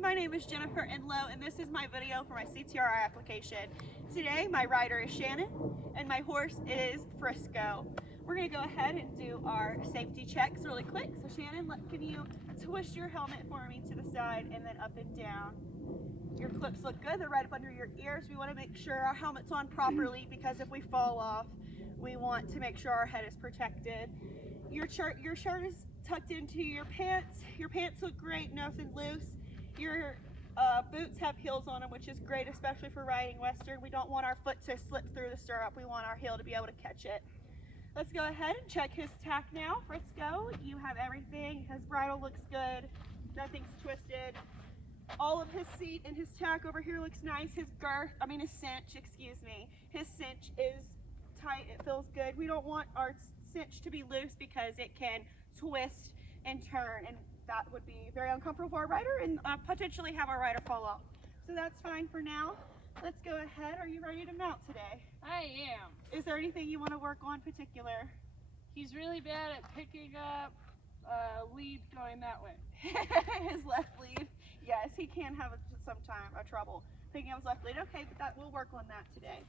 my name is Jennifer Enlow and this is my video for my CTRI application. Today my rider is Shannon and my horse is Frisco. We're going to go ahead and do our safety checks really quick. So Shannon, can you twist your helmet for me to the side and then up and down? Your clips look good, they're right up under your ears. We want to make sure our helmet's on properly because if we fall off, we want to make sure our head is protected. Your shirt is tucked into your pants. Your pants look great, nothing loose. Your boots have heels on them, which is great, especially for riding Western. We don't want our foot to slip through the stirrup. We want our heel to be able to catch it. Let's go ahead and check his tack now. Frisco, you have everything. His bridle looks good. Nothing's twisted. All of his seat and his tack over here looks nice. His cinch, excuse me. His cinch is tight, it feels good. We don't want our cinch to be loose because it can twist and turn, and that would be very uncomfortable for our rider and potentially have our rider fall off. So that's fine for now. Let's go ahead. Are you ready to mount today? I am. Is there anything you want to work on particular? He's really bad at picking up lead going that way. His left lead. Yes, he can have sometimes a trouble picking up his left lead. Okay, but we'll work on that today.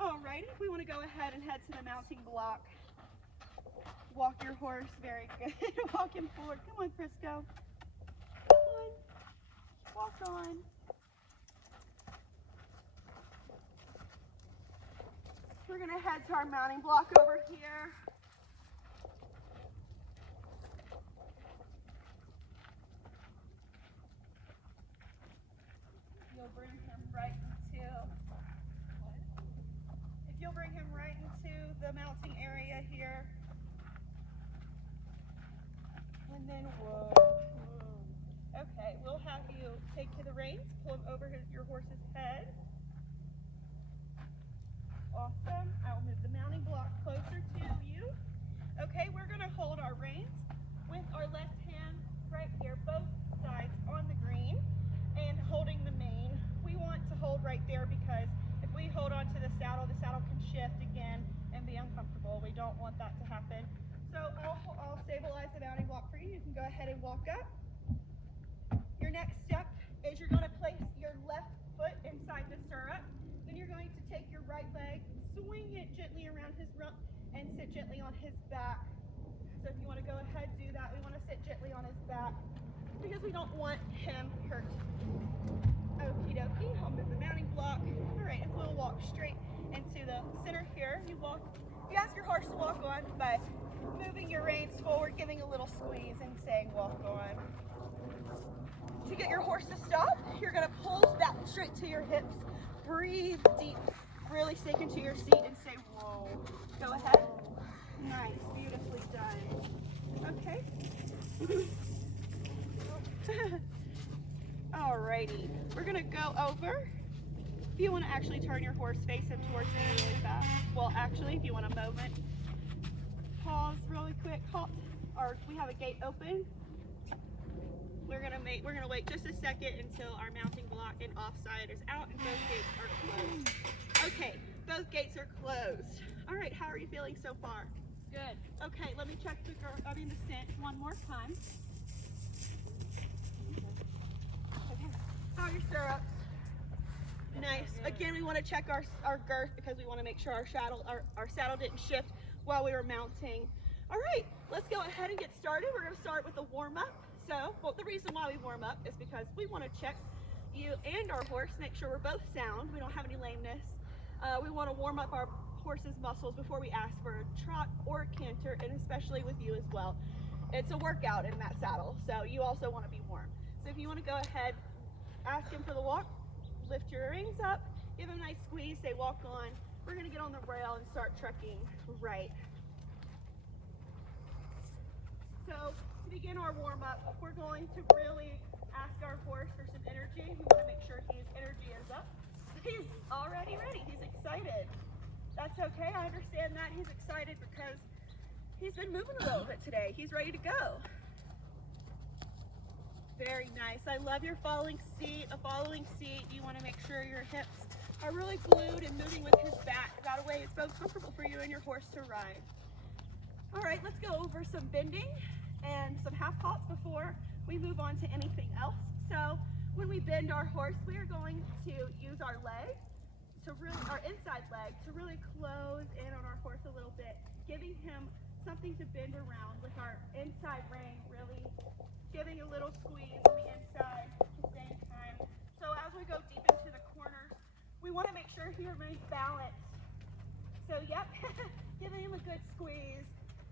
Alrighty, we want to go ahead and head to the mounting block. Walk your horse, very good. Walk him forward. Come on, Frisco. Come on. Walk on. We're going to head to our mounting block over here. You'll bring him right into the mounting area here. And then whoa. Okay, we'll have you take to the reins, pull him over your horse's head. Awesome. I'll move the mounting block closer to you. Okay, we're going to hold our reins with our left hand right here, both sides on the green, and holding the mane. We want to hold right there because if we hold on to the saddle can shift again and be uncomfortable. We don't want that to happen. So I'll stabilize the mounting block for you. You can go ahead and walk up. Your next step is you're going to place your left foot inside the stirrup. Then you're going to take your right leg, swing it gently around his rump, and sit gently on his back. So if you want to go ahead, do that. We want to sit gently on his back because we don't want him hurt. Okie dokie, I'll move the mounting block. All right, and we'll walk straight into the center here. You ask your horse to walk on by moving your reins forward, giving a little squeeze, and saying walk on. To get your horse to stop, you're going to pull back straight to your hips. Breathe deep, really sink into your seat and say, whoa. Go ahead. Nice, beautifully done. Okay. Alrighty, we're gonna go over. If you want to actually turn your horse, face him towards me really fast. Well, actually, if you want a moment, pause really quick, halt. Or we have a gate open. We're gonna wait just a second until our mounting block and offside is out and both gates are closed. Okay, both gates are closed. All right, how are you feeling so far? Good. Okay, let me check the cinch one more time. Okay, how are your stirrups? Nice. Again, we want to check our girth because we want to make sure our saddle didn't shift while we were mounting. All right, let's go ahead and get started. We're going to start with a warm-up. So, the reason why we warm up is because we want to check you and our horse, make sure we're both sound, we don't have any lameness. We want to warm up our horse's muscles before we ask for a trot or a canter, and especially with you as well. It's a workout in that saddle, so you also want to be warm. So if you want to go ahead, ask him for the walk, lift your reins up, give him a nice squeeze, say walk on. We're going to get on the rail and start trekking right. So to begin our warm-up, we're going to really ask our horse for some energy. We want to make sure his energy is up. He's already ready. He's excited. That's okay. I understand that. He's excited because he's been moving a little bit today. He's ready to go. Very nice. I love your following seat. A following seat, you want to make sure your hips are really glued and moving with his back. That way it's both comfortable for you and your horse to ride. All right, let's go over some bending and some half halts before we move on to anything else. So When we bend our horse, we are going to use our leg, our inside leg, to really close in on our horse a little bit, giving him something to bend around with our inside rein, really giving a little squeeze on the inside at the same time. So as we go deep into the corners, we want to make sure he remains balanced. So yep, giving him a good squeeze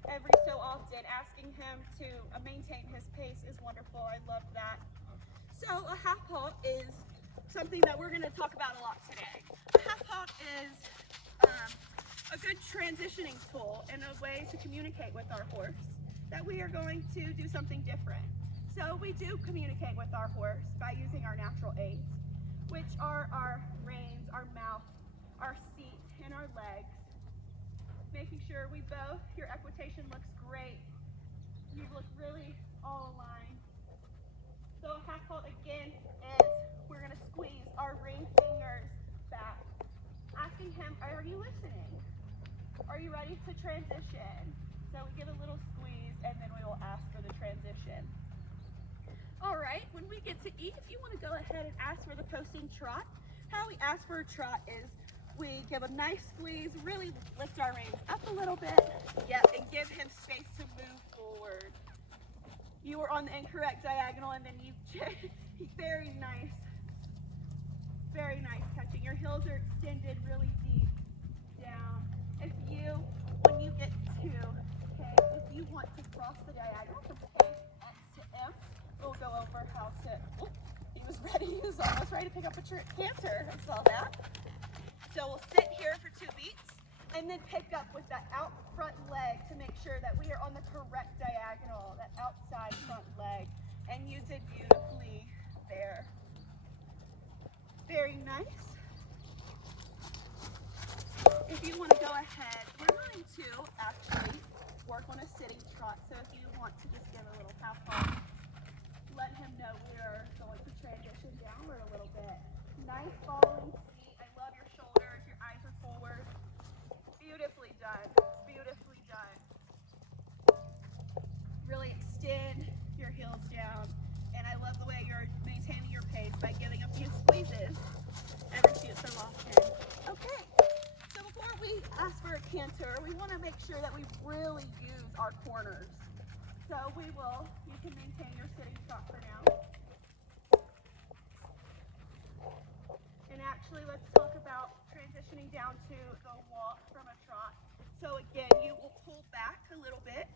every so often, asking him to maintain his pace is wonderful. I love that. So a half halt is something that we're going to talk about a lot today. A half halt is a good transitioning tool and a way to communicate with our horse that we are going to do something different. So we do communicate with our horse by using our natural aids, which are our reins, our mouth, our seat, and our legs. Making sure your equitation looks great. You look really all aligned. So a half halt again is we're going to squeeze our ring fingers back, asking him, are you listening? Are you ready to transition? So we give a little squeeze and then we will ask for the transition. All right, when we get to E, if you want to go ahead and ask for the posting trot, how we ask for a trot is we give a nice squeeze, really lift our reins up a little bit, yep, and give him space to move forward. You were on the incorrect diagonal and then you very nice catching. Your heels are extended really deep down. When you get to, okay, if you want to cross the diagonal from A to M, we'll go over how to, he was ready, he was almost ready to pick up a canter, I saw that. So we'll sit here for 2 beats and then pick up with that out front leg to make sure that we are on the correct diagonal, that outside front leg. And you did beautifully there. Very nice. If you want to go ahead, we're going to actually work on a sitting trot. So if you want to just give a little half halt, let him know we're going to transition downward a little bit. Nice following seat. I love your shoulders. Your eyes are forward. Beautifully done. Beautifully done. Really extend your heels down. And I love the way you're maintaining your pace by giving a few squeezes every so often. Okay. So before we ask for a canter, we want to make sure that we really use our corners. So you can maintain your sitting trot for now. And actually, let's talk about transitioning down to the walk from a trot. So again, you will pull back a little bit,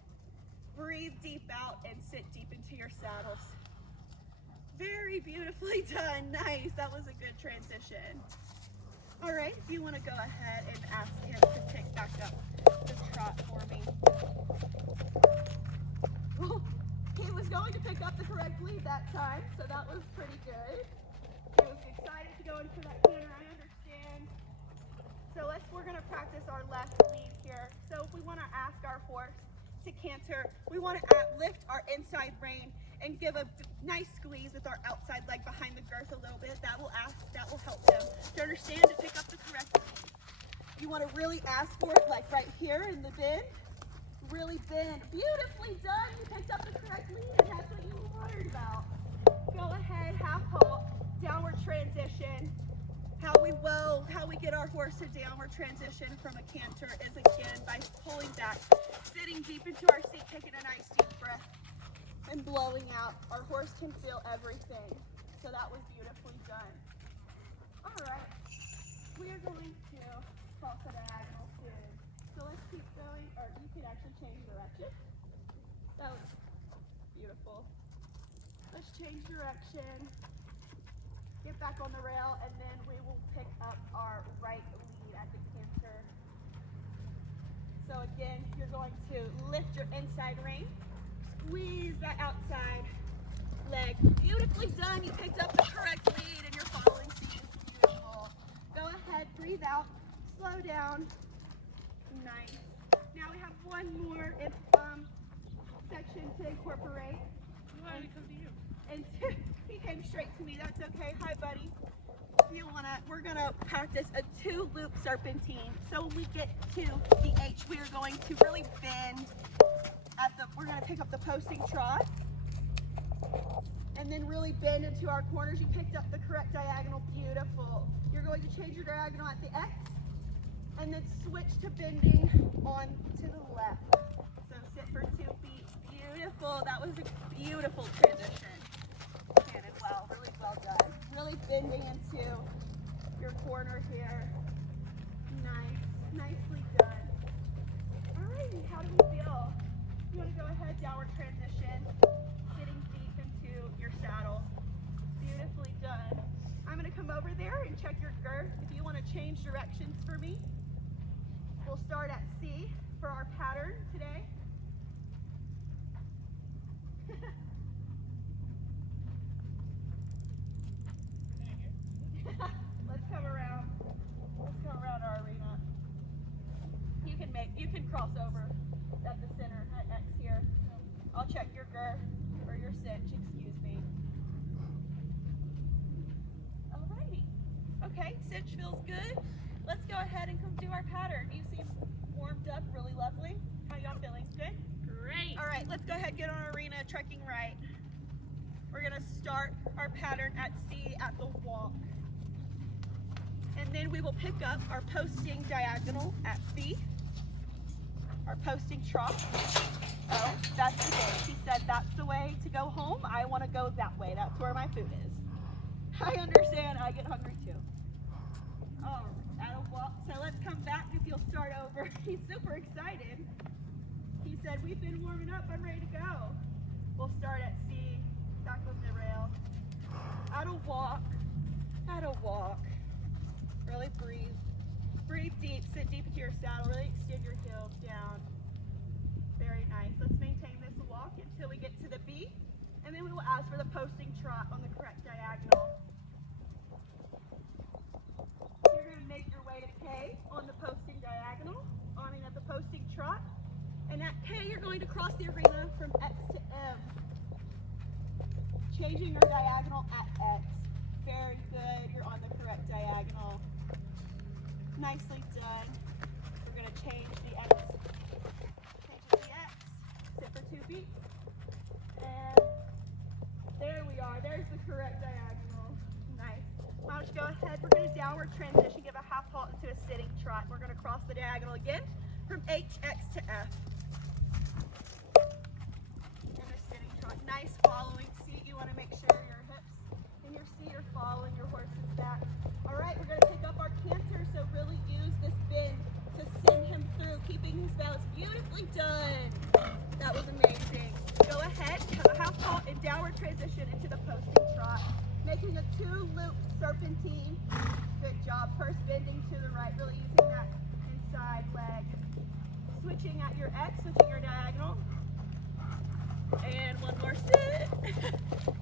breathe deep out, and sit deep into your saddles. Very beautifully done. Nice. That was a good transition. All right, if you want to go ahead and ask him to pick back up the trot for me. Well, he was going to pick up the correct lead that time, so that was pretty good. He was excited to go into that canter, I understand. So we're going to practice our left lead here. So if we want to ask our horse to canter, we want to lift our inside rein and give a nice squeeze with our outside leg behind the girth a little bit. That will help him to understand to pick up the correct lead. You want to really ask for it, like right here in the bend. Really bend. Beautifully done. You picked up the correct lead, and that's what you were worried about. Go ahead, half halt, downward transition. How we get our horse to downward transition from a canter is again by pulling back, sitting deep into our seat, taking a nice deep breath, and blowing out. Our horse can feel everything. So that was beautifully done. All right, we are going to cross a diagonal soon. So let's keep going, or you could actually change direction. That was beautiful. Let's change direction. Get back on the rail, and then we will pick up our right lead at the canter. So again, you're going to lift your inside rein, squeeze that outside leg. Beautifully done. You picked up the correct lead, and your following seat is beautiful. Go ahead, breathe out, slow down. Nice. Now we have one more section to incorporate. Why did it come to you? And he came straight to me. That's okay. Hi, buddy. We're gonna practice a 2-loop serpentine. So when we get to the H, we are going to really bend we're gonna pick up the posting trot. And then really bend into our corners. You picked up the correct diagonal. Beautiful. You're going to change your diagonal at the X and then switch to bending on to the left. So sit for 2 feet. Beautiful. That was a beautiful transition. Shannon, well, really well done. Really bending into your corner here. Nice. Nicely done. All right, how do we feel? You want to go ahead, downward transition, sitting deep into your saddle. Beautifully done. I'm going to come over there and check your girth. If you want to change directions for me, we'll start at C for our pattern today. Let's come around. Let's come around our arena. You can cross over at the center at X here. I'll check your girth or your cinch, excuse me. Alrighty. Okay, cinch feels good. Let's go ahead and come do our pattern. You seem warmed up, really lovely. How y'all feeling? Good? Great. All right, let's go ahead and get on our arena, trekking right. We're gonna start our pattern at C at the walk. And then we will pick up our posting diagonal at B. Our posting trot. Oh, that's the day. He said that's the way to go home. I want to go that way. That's where my food is. I understand. I get hungry too. Oh, at a walk. So let's come back if you'll start over. He's super excited. He said, we've been warming up. I'm ready to go. We'll start at C, back on the rail. At a walk. At a walk. Really breathe. Breathe deep, sit deep into your saddle, really extend your heels down. Very nice. Let's maintain this walk until we get to the B, and then we will ask for the posting trot on the correct diagonal. You're going to make your way to K on the posting diagonal, at the posting trot, and at K you're going to cross the arena from X to M, changing your diagonal at X. Very good, you're on the correct diagonal. Nicely done. We're going to change the X. Change it to the X. Sit for 2 beats. And there we are. There's the correct diagonal. Nice. Why don't you go ahead. We're going to downward transition, give a half halt into a sitting trot. We're going to cross the diagonal again from H, X to F. And a sitting trot. Nice following seat. You want to make sure your hips and your seat are following your horse's back. All right, we're going to pick up our canter, so really use this bend to send him through, keeping his balance. Beautifully done. That was amazing. Go ahead, have a half halt and downward transition into the posting trot, making a 2-loop serpentine. Good job. First bending to the right, really using that inside leg. Switching at your X, switching your diagonal. And one more sit.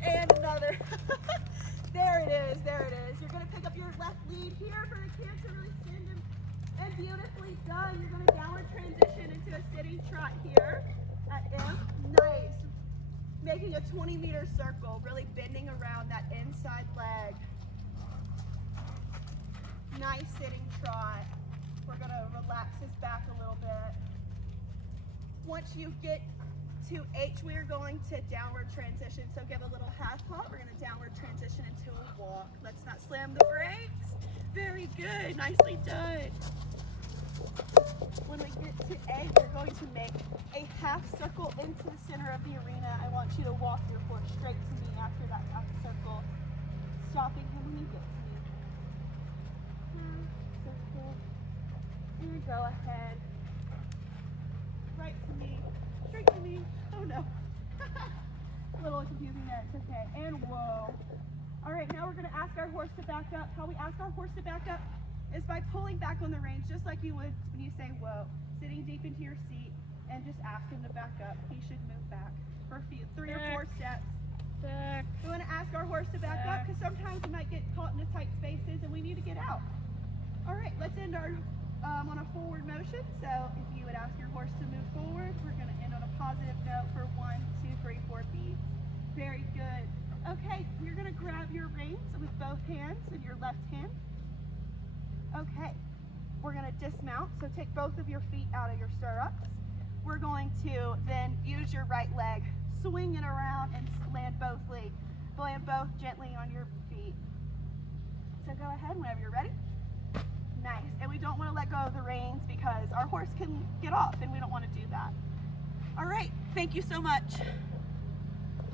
And another. There it is, there it is. You're going to pick up your left lead here for a canter, really send him. And beautifully done. You're going to downward transition into a sitting trot here at M. Nice. Making a 20-meter circle, really bending around that inside leg. Nice sitting trot. We're going to relax his back a little bit. Once you get to H, we are going to downward transition. So give a little half halt. We're going to downward transition into a walk. Let's not slam the brakes. Very good. Nicely done. When we get to A, we're going to make a half circle into the center of the arena. I want you to walk your horse straight to me after that half circle, stopping him when you get to me. Half circle. And go ahead. Right to me. Straight to me. Oh no. A little confusing there. It's okay. And whoa. All right, now we're going to ask our horse to back up. How we ask our horse to back up is by pulling back on the reins, just like you would when you say whoa. Sitting deep into your seat and just ask him to back up. He should move back for a few, 3 or 4 steps. Back. We want to ask our horse to back up because sometimes we might get caught in the tight spaces and we need to get out. All right, let's end our on a forward motion. So if you would ask your horse to move forward, we're going to end on a positive note for 1, 2, 3, 4 beats. Very good. Okay, you're going to grab your reins with both hands in your left hand. Okay, we're going to dismount. So take both of your feet out of your stirrups. We're going to then use your right leg, swing it around and land both land both gently on your feet. So go ahead whenever you're ready. Nice. And we don't want to let go of the reins because our horse can get off and we don't want to do that. All right, thank you so much.